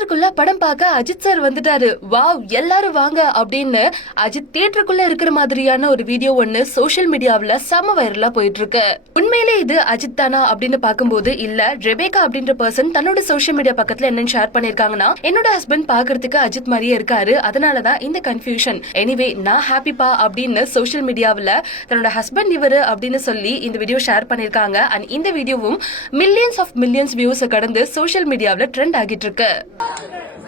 தியேட்டருக்குள்ள படம் பார்க்க அஜித் சார் வந்துட்டாரு. வாவ், எல்லாரும் வாங்க அப்படின்னு அஜித் தியேட்டருக்குள்ள இருக்கிற மாதிரியான ஒரு வீடியோ ஒன்னு சோசியல் மீடியாவுல செம வைரலா போயிட்டு இருக்கு. உண்மையிலே இது அஜித் தானா அப்படின்னு பாக்கும்போது இல்ல, ரெபேக்கா அப்படின்ற பர்சன் தன்னோட சோசியல் மீடியா பக்கத்துல என்னன்னு ஷேர் பண்ணிருக்காங்கன்னா, என்னோட ஹஸ்பண்ட் பாக்குறதுக்கு அஜித் மாதிரியே இருக்காரு, அதனாலதான் இந்த கன்ஃபியூஷன். எனிவே நான் ஹாப்பிப்பா அப்படின்னு சோசியல் மீடியாவுல தன்னோட ஹஸ்பண்ட் இவரு அப்படின்னு சொல்லி இந்த வீடியோ ஷேர் பண்ணிருக்காங்க. அண்ட் இந்த வீடியோவும் மில்லியன்ஸ் வியூஸ் கடந்து சோசியல் மீடியாவுல ட்ரெண்ட் ஆகிட்டு இருக்கு.